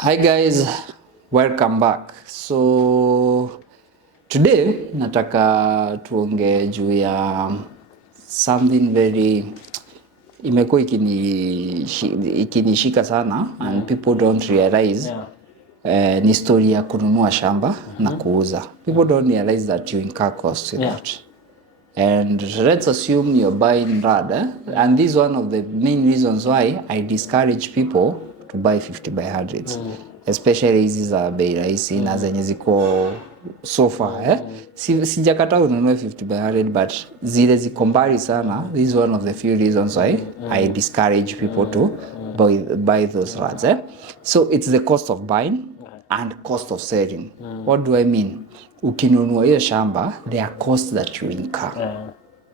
Hi guys, welcome back. So today nataka tuongee juu ya something very imekuwa ikinishika sana and people don't realize ni story ya kununua shamba na kuuza. People don't realize that you incur costs with that. And let's assume you're buying rad and this is one of the main reasons why I discourage people to buy 50 by 100s. Especially hizi za bei rahisi na zenye ziko so far sijakataa ununue 50 by 100 but zile ziko mbali sana. This is one of the few reasons why I discourage people to buy those rads. So it's the cost of buying and cost of selling. What do I mean? Ukinunua hiyo shamba, there are costs that you incur.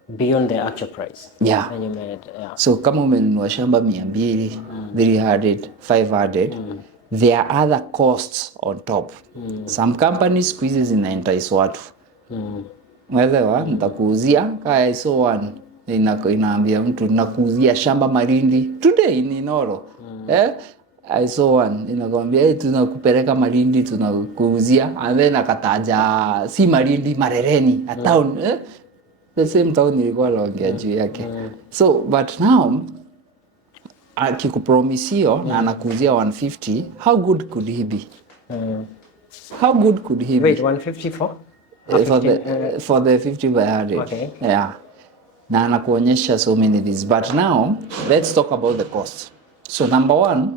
Beyond the actual price. Yeah. And you made, So kama umenunua shamba 200, 300, 500, there are other costs on top. Some companies squeeze zinaentice watu. Mwezewa, nitakuuzia kaya ISO 1 inaambia mtu nakuuzia shamba Malindi today in Inoro. ISO 1 inakwambia tunakupeleka Malindi tunakuuzia and then akataja si Malindi Marereni a town the same town nilikuwa naongea juu yake. So but now akikupromisio na anakuuzia 150, how good could he be? How good could he wait, be? 150 for? For the 50 by 100. Okay. Yeah. Na anakuonyesha so many things. But now, let's talk about the cost. So number one,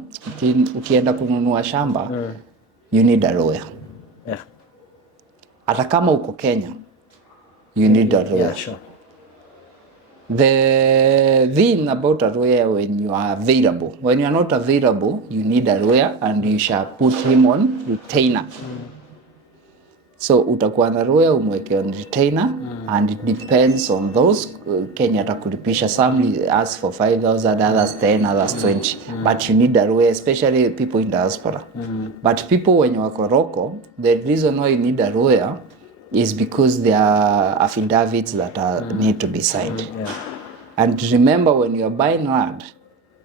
ukienda kununua shamba, you need a lawyer. Yeah. Hata kama uko Kenya, you need a lawyer. Yeah, sure. The thing about a lawyer when you are available. When you are not available, you need a lawyer and you shall put him on retainer. So utakuwa na lawyer umweke on retainer and it depends on those. Kenya atakulipisha, some ask for 5,000, others 10, others 20. But you need a lawyer, especially people in diaspora. But people when you are Koroko, the reason why you need a lawyer is because there are affidavits that need to be signed. And remember when you are buying land,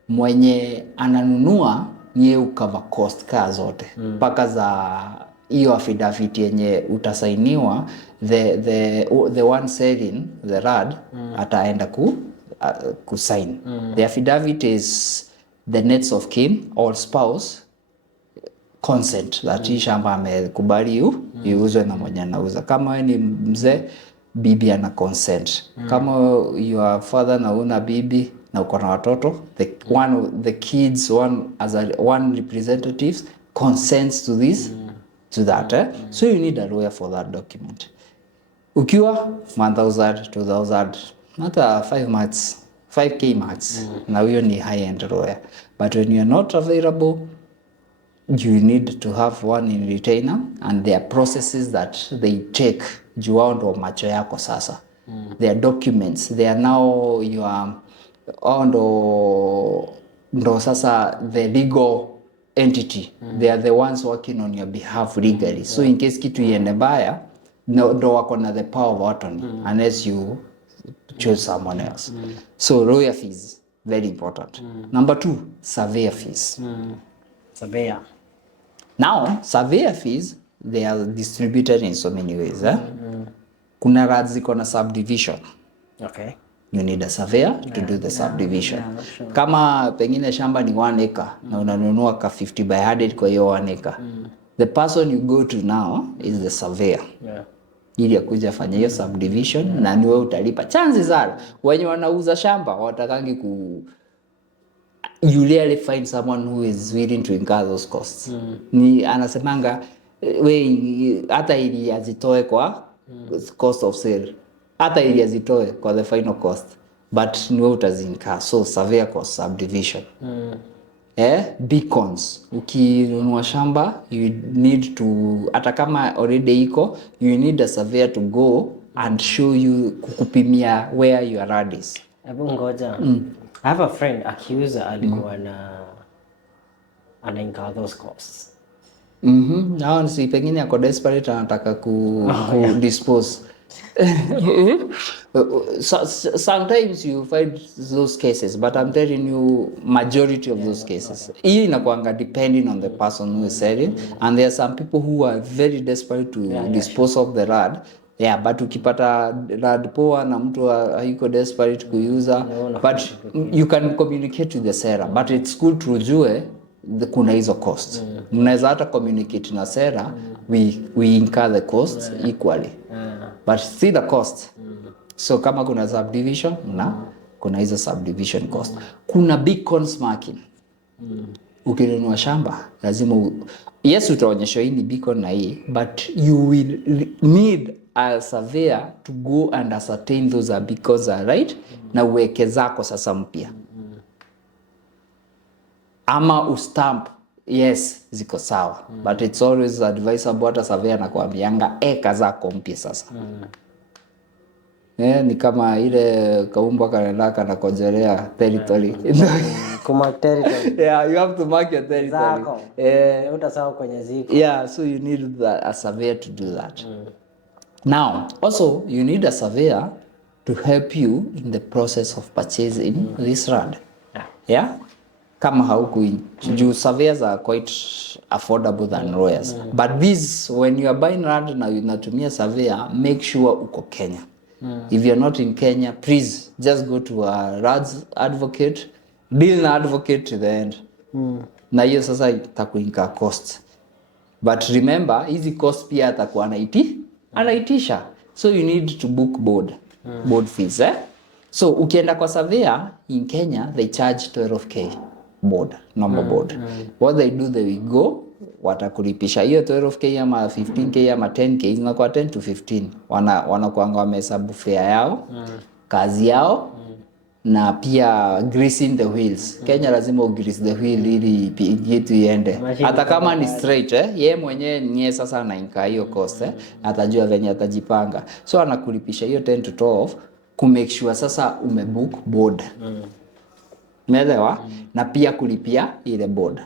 mwenye ananunua niye ukava cost ka zote. Paka za hiyo affidavit yenye utasainiwa, the one selling the land ataenda kusign. The affidavit is the next of kin or spouse consent that hii shamba amekubali iuzwe na mwenye anauza. Kama wewe ni mzee, bibi ana consent. Kama your father na una bibi na uko na watoto, the kids one representatives consents to this to that. So you need a lawyer for that document. Ukiwa 1,000, 2,000, hata 5k max. Na huyo ni high end lawyer. But when you are not available, you need to have one in retainer and there are processes that they take juu ndo macho yako sasa. There are documents, they are now ndo sasa the legal entity. They are the ones working on your behalf legally. So in case kitu iende mbaya, ndo wako na the power of attorney unless you choose someone else. So lawyer fees, very important. Number 2, surveyor fees. Surveyor. Now, surveyor fees, they are distributed in so many ways. Kuna rads ziko na subdivision. Okay. You need a surveyor to do the subdivision. Sure. Kama pengine shamba ni 1 acre na unanunua ka 50 by 100 kwa hiyo 1 acre. The person you go to now is the surveyor. Ili akuja fanya hiyo subdivision na niwe utalipa. Chances are wenye wanauza shamba watakangi you rarely find someone who is willing to incur those costs. Ni anasemanga hata ili azitoe kwa cost of sale, hata ili azitoe kwa the final cost, but niwe utazincur. So surveyor cost, subdivision. Beacons. Ukinunua shamba, you need to, hata kama already iko, you need a surveyor to go and show you, kukupimia where your land is. Hebu ngoja. I have a friend akiuza alikuwa ana incur those costs. Now si pengine ako desperate anataka dispose. Sometimes you find those cases, but I'm telling you majority of those cases. Hii inakuanga depending on the person who is selling, and there are some people who are very desperate to dispose of the rad. Yeah, but ukipata rad poa na mtu hayuko desperate kuuza, but you can communicate with the seller, but it's good to ujue kuna hizo cost. Mnaweza hata communicate na seller, we incur the costs equally, but see the cost. So kama kuna subdivision na kuna hizo subdivision cost. Kuna beacons marking. Ukinunua shamba lazima yes utaonyeshwa hii ni beacon na hii, but you will need a surveyor to go and ascertain those are beacons are right na uweke zako sasa mpya. Ama ustamp yes ziko sawa, but it's always advisable hata surveyor anakuambianga eka zako mpya sasa. Ni kama ile kaumbwa kanaenda kanakojelea territory. Kumark territory. Yeah, you have to mark your territory. Utasahau kwenye ziko. Yeah, so you need a surveyor to do that. Now, also you need a surveyor to help you in the process of purchasing this land. Yeah? Kama hauku juu surveyors are quite affordable than lawyers. But this, when you are buying land na unatumia surveyor, make sure uko Kenya. If you're not in Kenya, please just go to a RAD's advocate, deal na advocate to the end. Na hiyo sasa itakuinka cost. But remember, hizi cost pia atakuwa anaitisha. So you need to book board fees. So ukienda kwa surveyor in Kenya, they charge 12k normal board. What they do, they will go, watakulipisha hiyo 12k ama 15k ama 10k, inakuwa 10 to 15. Wanakuanga wamehesabu fare yao, kazi yao, na pia greasing the wheels. Kenya lazima ugrease the wheel ili kitu iende. Hata kama ni straight, yeye mwenyewe nye sasa anainka hiyo cost, atajua venye atajipanga. So anakulipisha hiyo 10 to 12 ku make sure sasa umebook board. Umeelewa? Na pia kulipia ile board.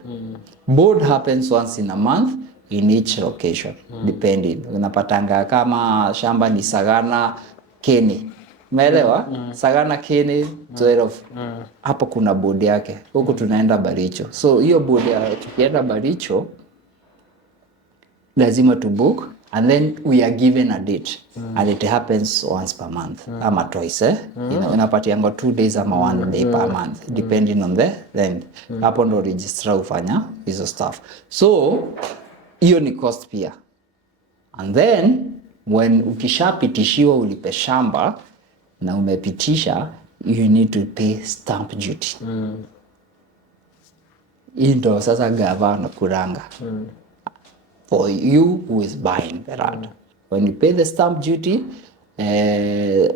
Board happens once in a month in each location, depending. Unapatanga kama shamba ni Sagana, Keni. Umeelewa? Sagana, Keni, 12. Hapo kuna board yake. Huko tunaenda Baricho. So hiyo board ya tukienda Baricho lazima to book, and then we are given a date, and it happens once per month ama twice. Unapatianga 2 days ama 1 day per month depending on the land. Hapo ndo registrar ufanya hizo stuff. So hiyo ni cost pia. And then when ukishapitishiwa ulipe shamba na umepitisha, you need to pay stamp duty. Hii ndo sasa gavana kuranga. For you who is buying the land. When you pay the stamp duty,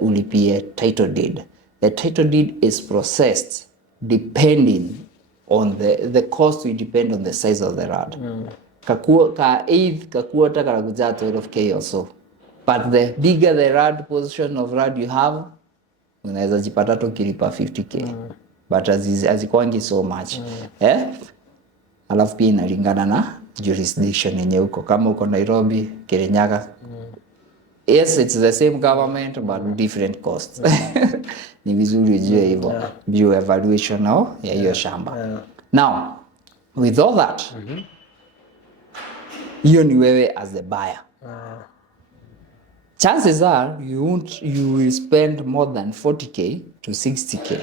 ulipie title deed. The title deed is processed depending on the cost will depend on the size of the land. Ka eighth, ka quarter, ka kuja 12k or so. But the bigger the land position of land you have, unaweza jipata tu kilipa 50k. But azikwangi so much. Alafu pia inalingana na jurisdiction yenye uko. Kama uko Nairobi, Kirinyaga, yes, it's the same government but different costs. Ni vizuri ujue hivyo. View evaluation ya hiyo shamba. Now, with all that, hiyo ni wewe as the buyer. Chances are you will spend more than 40k to 60k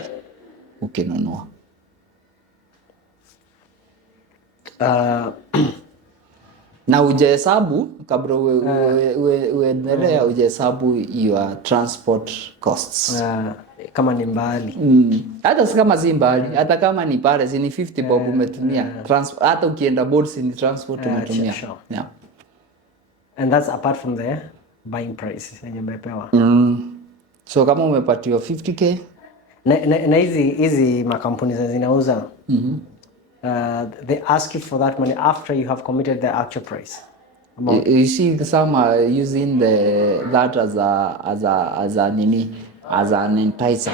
ukinunua. Na ujehesabu kabla uendelea ujehesabu your transport costs. Kama ni mbali. Hata kama si mbali, hata kama ni pale si ni 50 bob umetumia. Hata ukienda board si ni transport umetumia. Sure. Yeah. And that's apart from the buying price yenye umepewa. So kama umepatiwa 50k na hizi makampuni zinauza they ask you for that money after you have committed the actual price. You see some are using that as an enticer.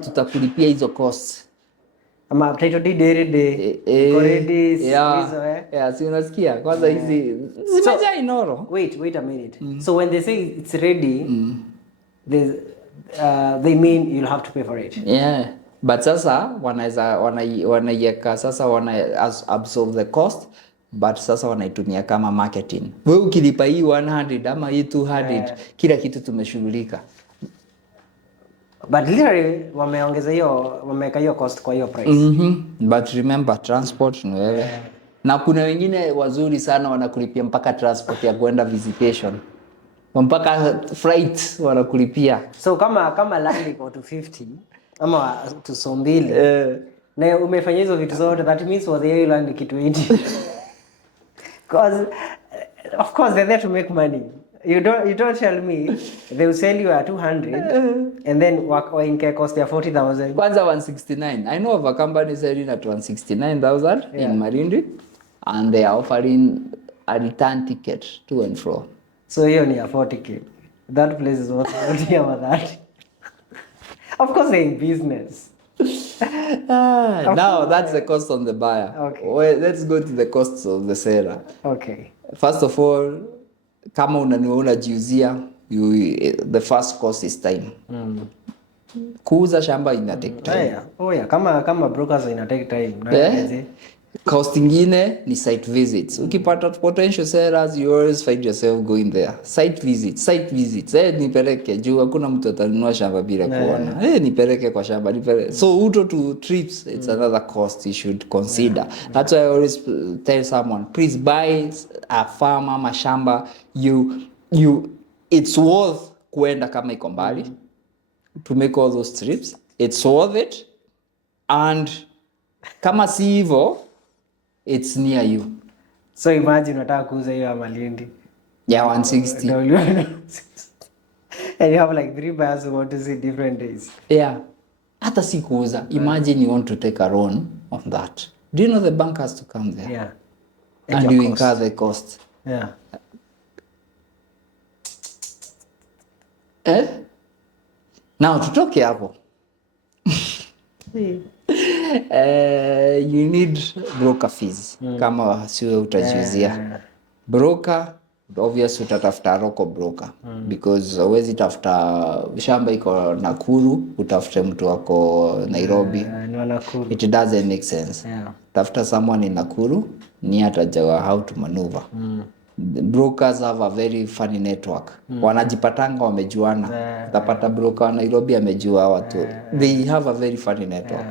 Tutakulipia hizo costs. Ama title deed already yeah, si unasikia kwanza hizi zimejaa inoro. Wait a minute. So when they say it's ready, they mean you'll have to pay for it. Yeah, but sasa wanaiweka sasa absorb the cost, but sasa wanaitumia kama marketing. Wewe ukilipa hii 100 ama hii 200 kila kitu tumeshughulika. But literally wameweka hiyo cost kwa hiyo price. But remember transport ni wewe. Na kuna wengine wazuri sana wanakulipia mpaka transport ya kwenda visitation. Mpaka flight wanakulipia. So kama land iko 250 ama to Sombili. Na umefanya hizo vitu zote, that means for the land kitu 80. Because of course they're there to make money. You don't tell me they will sell you at 200 and then wainke cost ya 40,000. Kwanza 169. I know of a company selling at 169,000 in Marindi, and they are offering a return ticket to and fro. So hiyo ni ya 40k. That place is worth 40 ama 30. Of course they're in business. Now that's the cost on the buyer. Okay. Well, let's go to the costs of the seller. Okay. First of all, kama unajiuzia, the first cost is time. Kuuza shamba ina take time. Kama brokers ina take time. Cost ingine ni site visits. Ukipata potential sellers, you always find yourself going there. Site visits. Nipeleke juu hakuna mtu atanunua shamba bila kuona. Nipeleke kwa shamba, nipeleke. So uto to trips, it's another cost you should consider. That's why I always tell someone, please buy a farm ama shamba. It's worth kuenda kama iko mbali to make all those trips. It's worth it. And kama si hivyo, it's near you. So imagine unataka kuuza hiyo Malindi. Yeah, 160. And you have like 3 buyers who want to see different days. Yeah. Hata si kuuza. Imagine you want to take a loan on that. Do you know the bank has to come there? Yeah. And you incur the cost. Yeah. Now tutoke hapo. You need broker fees kama siwe utajiuzia. Broker, obviously utatafuta local broker because huwezi tafuta shamba iko Nakuru utafute mtu wako Nairobi. It doesn't make sense. Tafuta someone in Nakuru ni atajua how to maneuver. Brokers have a very funny network. Wanajipatanga wamejuana. Utapata broker wa Nairobi amejua watu. They have a very funny network.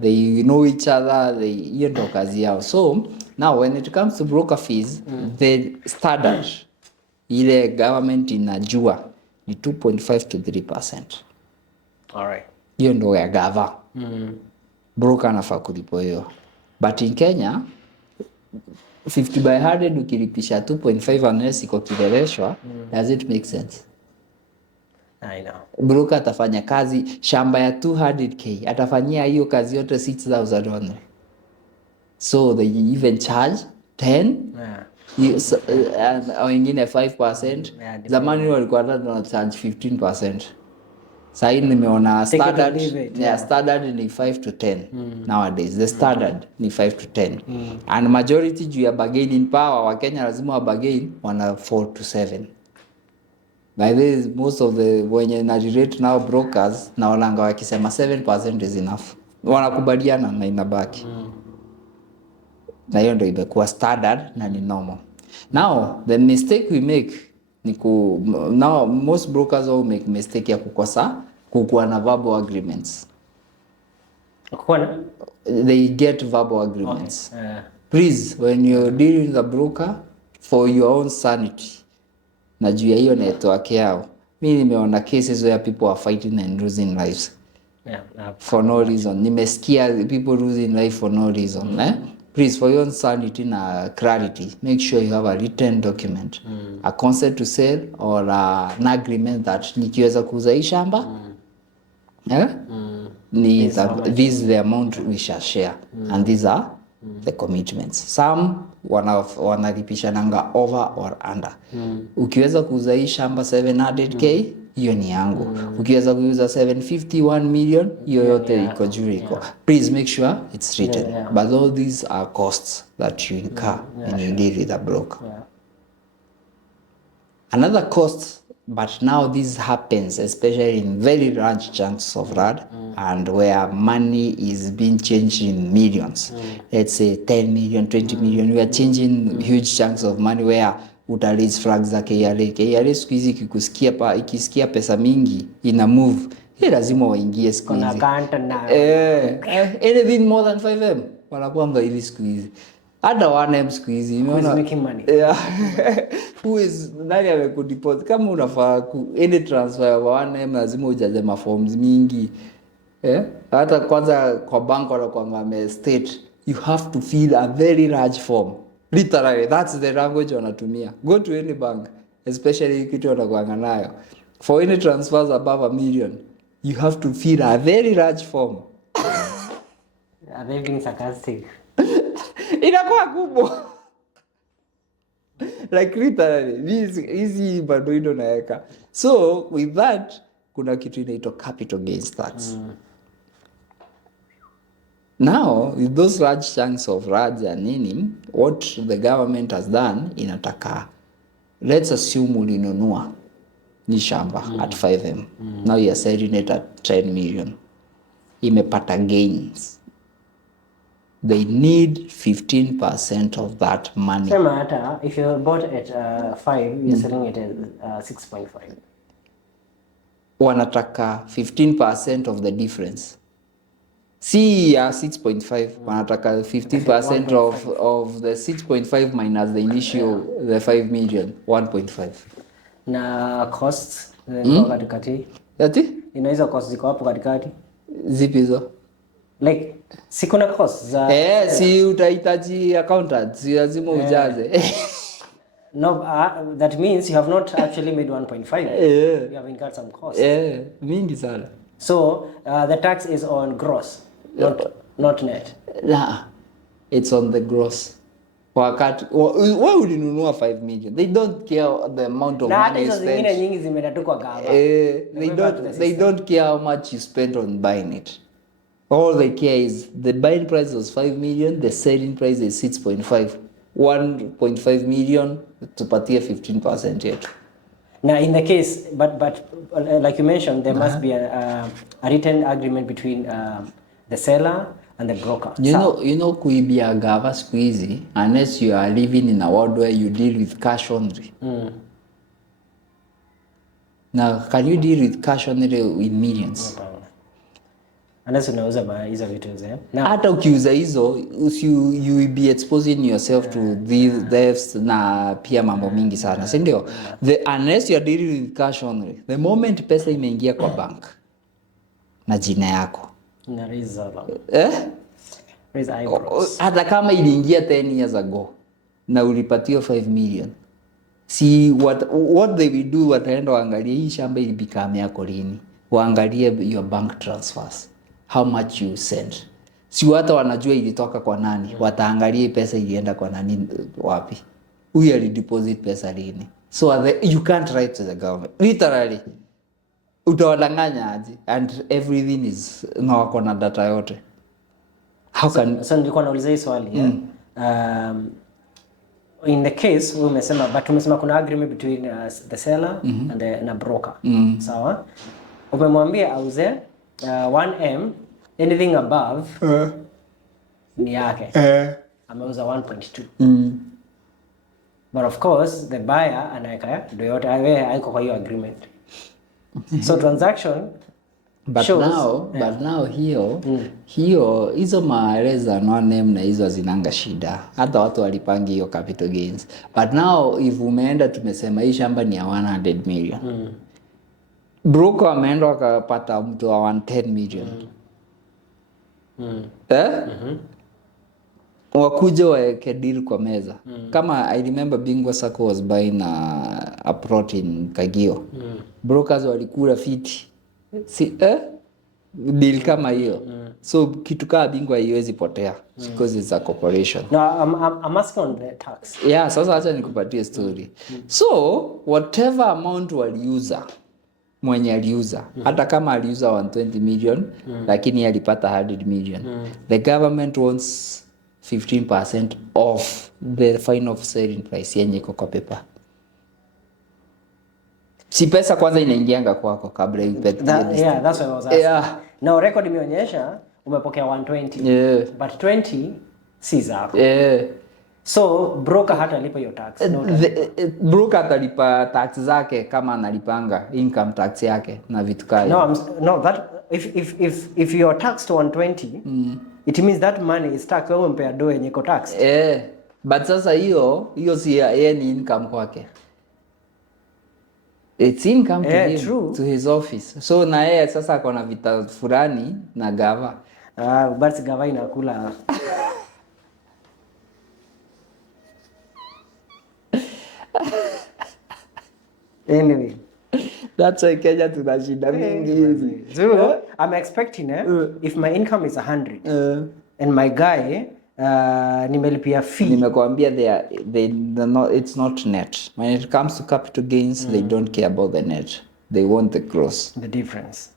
They know each other. Hiyo ndo kazi yao. So now when it comes to broker fees, the standard ile government inajua ni 2.5 to 3%. Alright. Hiyo ndo ya gava. Broker anafaa kulipo hiyo. But in Kenya 50 by 100 ukilipisha 2.5 unless iko kileleshwa, does it make sense? I know. Broker atafanya kazi shamba ya 200k, atafanyia hiyo kazi yote 6,000 only. So they even charge 10 wengine 5%. Zamani walikuwa na charge 15%. Sasa nimeona standard standard ni 5 to 10 nowadays. The standard ni 5 to 10. And majority juu ya bargaining power wa Kenya lazima wa bargain wana 4 to 7. By this most of the wenye na rate now brokers na walanga wakisema 7% is enough. Wanakubaliana na inabaki. Na hiyo ndio imekuwa standard na ni normal. Now the mistake we make now most brokers all make mistake ya kukuwa na verbal agreements. They get verbal agreements. Okay. Please, when you're dealing with a broker, for your own sanity, na juu ya hiyo network yao, mimi nimeona cases where people are fighting and losing lives for no reason. Nimesikia people losing life for no reason. Please, for your own sanity na clarity, make sure you have a written document, a consent to sell or an agreement that nikiweza kuuza hii shamba, this is the amount we shall share, and these are the commitments. Some wanalipishananga over or under. Ukiweza kuuza hii shamba 700k, hiyo ni yangu. Ukiweza kuuza 750, 1 million, hiyo yote iko juu iko. Please make sure it's written. But all these are costs that you incur when you deal with a broker. Another cost But now this happens especially in very large chunks of land and where money is being changed in millions. Let's say 10 million, 20 million. We are changing huge chunks of money where utaraise flags za KRA. KRA siku hizi ikisikia pesa mingi ina move. Lazima waingie siku hizi. Anything more than 5M wanakuanga hivi siku hizi. Hata 1M siku hizi. Who is making money? Yeah. Who is nani amekudeposit? Kama unafaa any transfer wa 1M lazima ujaze maforms mingi. Hata kwanza kwa bank wanakuanga state you have to fill a very large form. Literally, that's the language wanatumia. Go to any bank, especially kitu wanakuanga nayo. For any transfers above $1 million, you have to fill a very large form. Are they being sarcastic? Inakuwa kubwa. Like literally, hizi bado ndo naeka. So with that, kuna kitu inaitwa capital gains tax. Now, with those large chunks of land and nini, what the government has done inataka, let's assume ulinunua ni shamba at 5M. Now you are selling it at 10 million. Imepata gains. They need 15% of that money. Same matter, if you bought at 5, you're selling it at 6.5. Wanataka 15% of the difference. See, 6.5, wanataka 15% of the 6.5 minus the initial, the 5 million, 1.5. Na costs, ziko katikati. Yati? Inaweza costs ziko hapo katikati. Zipi hizo? Like, sikuna costs za... si utahitaji accountant, si lazima ujaze. No, that means you have not actually made 1.5. You have incurred some costs. Mingi sana. So, the tax is on gross, not net. Nah, it's on the gross. Wakati, why would you know 5 million? They don't care the amount of money you spend. Nyingi zimeenda kwa gava. They don't care how much you spend on buying it. All they care is the buying price was 5 million, the selling price is 6.5. 1.5 million tupatie 15% yetu. Now, in the case, but like you mentioned, there must be a written agreement between the seller and the broker. You know kuibia gava siku hizi, unless you are living in a world where you deal with cash only. Now, can you deal with cash only with millions? Unless unauza hizo vitu hata ukiuza hizo you will be exposing yourself to these thefts na pia mambo mingi sana, si ndio? Unless you are dealing with cash only, the moment pesa imeingia kwa bank na jina yako na raise hata kama iliingia 10 years ago na ulipatio 5 million, see what they will do, wataenda waangalie hii shamba ilibikame yako lini, waangalie your bank transfers, how much you send. Si hata wanajua ilitoka kwa nani, wataangalia pesa ilienda kwa nani, wapi, huyu alideposit pesa lini. So you can't write to the government literally, utawadanganya aje, and everything is na wako na data yote. How can so nilikuwa nauliza hii swali in the case wewe umesema, but umesema kuna agreement between the seller and the broker. Sawa, umemwambia auze 1M, anything above ni yake, ameuza 1.2. But of course the buyer anaweka ndio yote haiko kwa hiyo agreement. So transaction but now hiyo hizo maeleza no name na hizo zinanga shida, hata watu walipangi hiyo capital gains. But now if umeenda tumesema hii shamba ni ya 100 million, broker ameenda wakapata mtu wa 110 million, wakuja waeke deal kwa meza. Kama I remember Bingwa Sacco was buying a plot in Kagio, brokers walikula fiti, deal kama hiyo. So kitu kama Bingwa haiwezi potea because it's a corporation. No, I'm asking on the tax. Yeah, sasa acha nikupatie story. So whatever amount waliuza, mwenye aliuza, hata kama aliuza 120 million lakini alipata 100 million, the government wants 15% of the final selling price yenye iko kwa paper. Si pesa kwanza inaingianga kwako kabla ipetie. Yeah, that's what I was asking. Yeah. Now record imeonyesha umepokea 120. Yeah. But 20 si zako. Yeah. So broker hata lipa hiyo tax. No, broker atalipa tax zake kama analipanga income tax yake na vitu kali. No, that if you are taxed 120, it means that money is taxed. Wewe umpea do yenye iko taxed. But sasa hiyo si yeye ni income kwake. It's income to him, true. To his office. So na yeye sasa ako na vita fulani na gava. But gava inakula. Anyway, that's why Kenya tuna shida mingi hivi. So I'm expecting if my income is 100 and my guy nimelipia fee. Nimekwambia it's not net. When it comes to capital gains, they don't care about the net. They want the gross. The difference.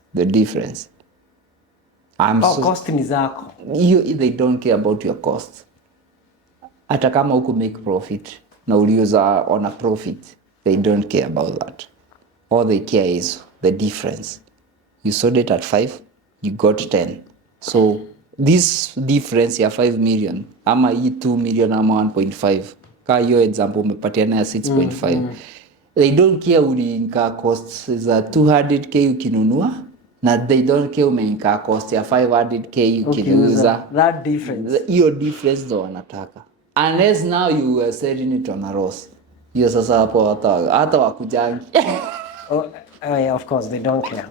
Cost ni zako. They don't care about your cost. Hata kama huku make profit na uliuza on a profit, they don't care about that. All they care is the difference. You sold it at 5, you got 10. So this difference ya 5 million ama hii 2 million ama 1.5 ka hiyo example umepatiana ya 6.5 they don't care uliinka costs za 200k ukinunua na they don't care umeinka cost ya 500k ukiuza. That difference, hiyo difference ndo wanataka, unless now you are selling it on a loss. Hiyo sasa hapo hata wakujangi. Yeah, of course they don't care.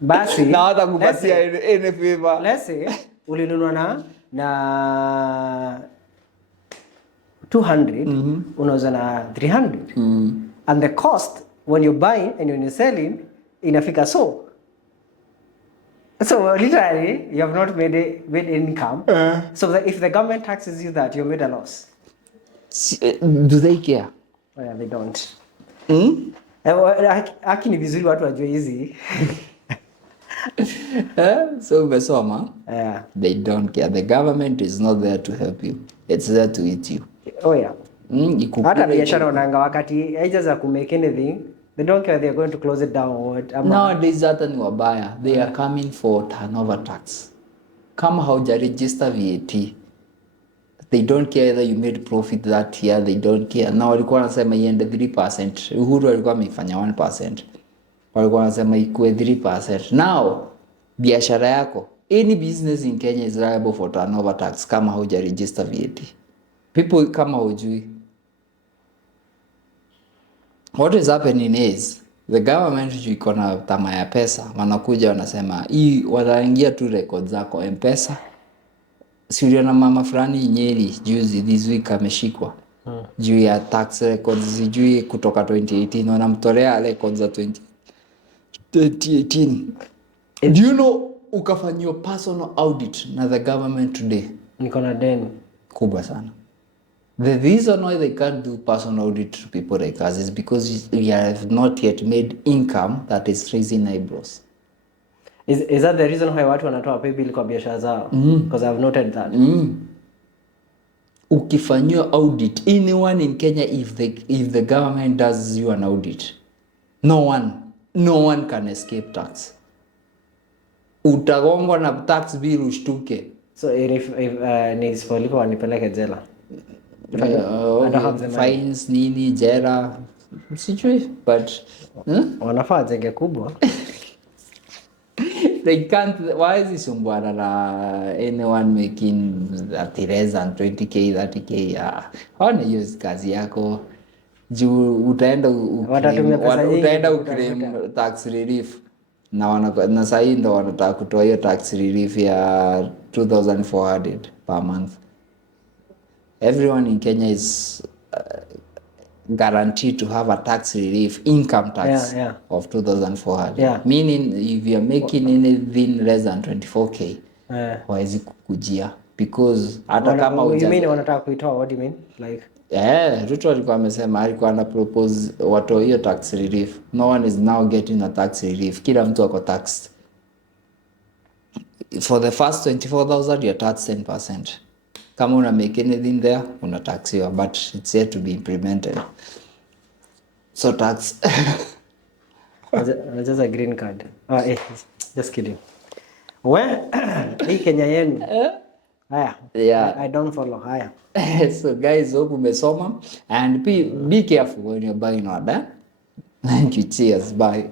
Basi na hata kupatia any favor. Let's say ulinunua na 200 unauza na 300 and the cost when you buy and when you selling inafika so literally you have not made income. So if the government taxes you that you made a loss. Do they care? Oh, yeah, they don't. Haki ni vizuri watu wajue hizi. So umesoma? Yeah. They don't care. The government is not there to help you. It's there to eat you. Oh yeah. Hata biashara wananga wakati haija za kumake anything, they don't care, they're going to close it down or what. Nowadays hata ni wabaya. They are coming for turnover tax. Kama hauja register VAT, they don't care whether you made profit that year. They don't care. Na walikuwa wanasema iende 3%. Uhuru alikuwa amefanya 1%. Walikuwa wanasema ikuwe 3%. Now, biashara yako, any business in Kenya is liable for turnover tax kama hauja register VAT. People kama hujui. What is happening is, the government iko na tama ya pesa, wanakuja wanasema, hii wataingia tu record zako Mpesa. Si uliona mama fulani Nyeri juzi this week ameshikwa juu ya tax records sijui kutoka 2018 wanamtolea records za 2018. Do you know ukafanywa personal audit na the government today? Niko na deni kubwa sana. The reason why they can't do personal audit to people like us is because we have not yet made income that is raising eyebrows. Is that the reason why watu wanatoa pay bill kwa biashara zao? Because I've noted that. Ukifanywa audit, anyone in Kenya, if the government does you an audit, no one can escape tax. Utagongwa na tax bill ushtuke. So if nisipolipa wanipeleke jela. Fines nini jela sijui, but wanafaa jenge kubwa. They can't. Why is this umbwana na anyone making less than 20k 30k? Hawana hiyo kazi yako juu utaenda uclaim tax relief na sahi ndo wanataka kutoa hiyo tax relief ya 2,400 per month. Everyone in Kenya is guaranteed to have a tax relief, income tax of 2,400. Meaning if you are making anything less than 24k, hawezi kukujia because hata kama you mean wanataka kuitoa? What do you mean? Like Ruto alikuwa amesema alikuwa ana propose watoe hiyo tax relief. No one is now getting a tax relief. Kila mtu ako taxed. For the first 24,000 you are taxed 10%. Kama una make anything there, una taxiwa, but it's yet to be implemented. So tax Anajaza green card. Just kidding. Hii Kenya yenu. Haya. Yeah. I don't follow. Haya. So guys, hope umesoma and be careful when you're buying order. Thank you. Cheers. Bye.